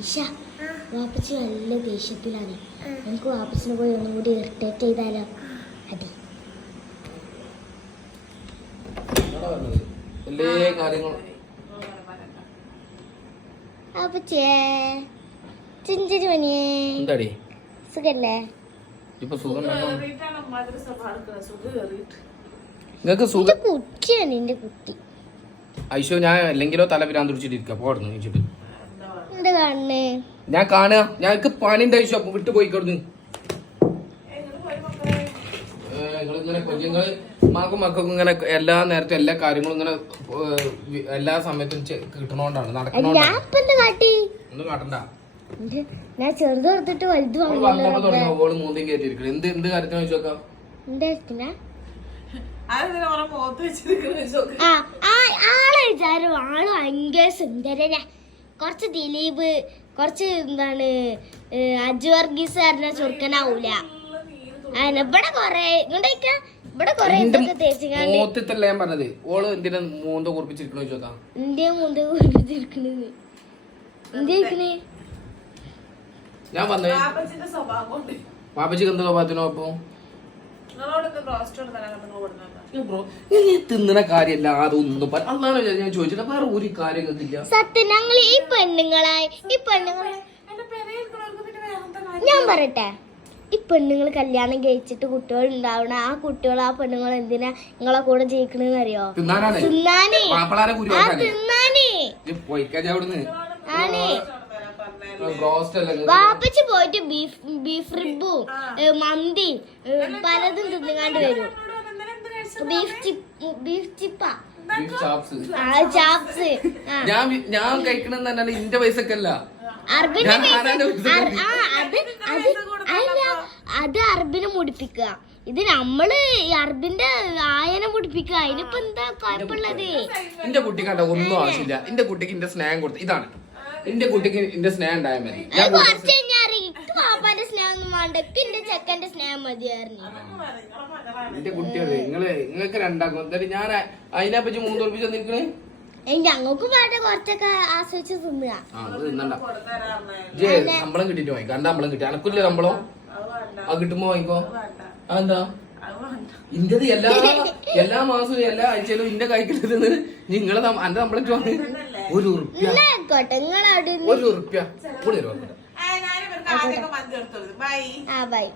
ഇഷ വാപ്പച്ചി നല്ല ദേഷ്യത്തിലാണ്. നമുക്ക് വാപ്പച്ചിനെ പോയി ഒന്നും കൂടി ഇറിറ്റേറ്റ് ചെയ്താലോ? അതെ വാപ്പച്ചിയേ ചിഞ്ചരി മണിയേ സുഖല്ലേ? കുട്ടിയാണ് നിന്റെ കുട്ടി. ഐശോ ഞാൻ അല്ലെങ്കിലോ തല പിരാൻ തുടിച്ചിട്ടിരിക്ക പോടുന്നു എന്താ കാണണേ? ഞാൻ കാണുക. ഞങ്ങൾക്ക് പണിന്റെ ഐശോ വിട്ടു പോയിക്കൊടുന്നു. ഇങ്ങനെ കുഞ്ഞുങ്ങള് മാക്കും മക്കൾക്കും ഇങ്ങനെ എല്ലാ നേരത്തും എല്ലാ കാര്യങ്ങളും ഇങ്ങനെ എല്ലാ സമയത്തും കിട്ടണോണ്ടാണ് നടക്കണോണ്ടാണ്. ഒന്നും കാട്ടണ്ട. ഞാൻ ചെറുത് കൊടുത്തിട്ട് വലുത് ഓള് മൂന്നും കയറ്റിരിക്കണം. എന്ത് കാര്യത്തിന് വെച്ച് നോക്കാം. ആളെ വിചാരം ആള് ഭയങ്കര സുന്ദരന. കുറച്ച് ദിലീപ് കുറച്ച് എന്താണ് അജു വർഗീസ് പറഞ്ഞ ചുരുക്കനാവൂല. ഇവിടെ കൊറേ ഇവിടെ കൊറേ എന്തൊക്കെ തേച്ചില്ലേ ഞാൻ പറഞ്ഞത്. ഓള് എന്തിനാ മൂന്ന് കുറിപ്പിച്ചിരിക്കണോ ചോദിക്കാം. ഇന്ത്യ മൂന്ന് കുറിപ്പിച്ചിരിക്കണത് എന്തിരിക്കണേ? ഞാൻ വന്നേ പാപ്പച്ചിക്ക് എന്താ സ്വഭാവത്തിനോ? അപ്പൊ തിന്നണ കാര്യല്ല അതൊന്നും അതാണ് ഞാൻ ചോദിച്ചിട്ട് വേറെ ഒരു കാര്യങ്ങൾക്കില്ല. സത്യം ഞങ്ങൾ ഈ പെണ്ണുങ്ങളെ ഞാൻ പറയട്ടെ, ഈ പെണ്ണുങ്ങൾ കല്യാണം കഴിച്ചിട്ട് കുട്ടികൾ ഉണ്ടാവണ ആ കുട്ടികൾ ആ പെണ്ണുങ്ങൾ എന്തിനാ നിങ്ങളെ കൂടെ ജയിക്കണെന്ന് അറിയോ? തിന്നാനേ. വാപ്പച്ചി പോയിട്ട് ബീഫ് റിബും മന്തി പലതും തിന്നുകാണ്ട് വരും. ബീഫ് ചിപ്പ ചാപ്സ് ഞാൻ കഴിക്കണെന്ന് ഇന്റെ പൈസക്കല്ല. അത് അറബിനെ മുടിപ്പിക്കുക. ഇത് നമ്മള് അറബിന്റെ ആയനെ മുടിപ്പിക്കുക. അതിനിപ്പോ എന്താ കുഴപ്പമുള്ളത്? എന്റെ കുട്ടി കണ്ട ഒന്നും ആവശ്യമില്ല. എന്റെ കുട്ടിക്ക് എന്റെ സ്നേഹം കൊടുത്ത് ഇതാണ്. എന്റെ കുട്ടിക്ക് എന്റെ സ്നേഹം ഉണ്ടായാൽ മതി. പാപ്പാന്റെ സ്നേഹം ഒന്നും വേണ്ട. പിന്നെ ചെക്കന്റെ സ്നേഹം മതിയായിരുന്നു. എന്റെ കുട്ടികള് നിങ്ങൾക്ക് രണ്ടാക്കും എന്തായാലും ഞാൻ അതിനെ പറ്റി മൂന്ന് തോൽപ്പിച്ച് നിൽക്കണേ. ഞങ്ങൾക്കും വേണ്ട കുറച്ചൊക്കെ ആസ്വദിച്ച് തിന്നുക. ശമ്പളം കിട്ടിട്ട് വാങ്ങിക്കോ. എന്റെ ശമ്പളം കിട്ടി അനക്കില്ല ശമ്പളം. അത് കിട്ടുമ്പോ വാങ്ങിക്കോ. അതെന്താ ഇന്റത് എല്ലാ മാസവും എല്ലാ ആഴ്ചയിലും ഇന്റെ കൈക്കിട്ട് നിങ്ങളെ എന്റെ ശമ്പളം വാങ്ങി ₹1. ₹1 ബൈ.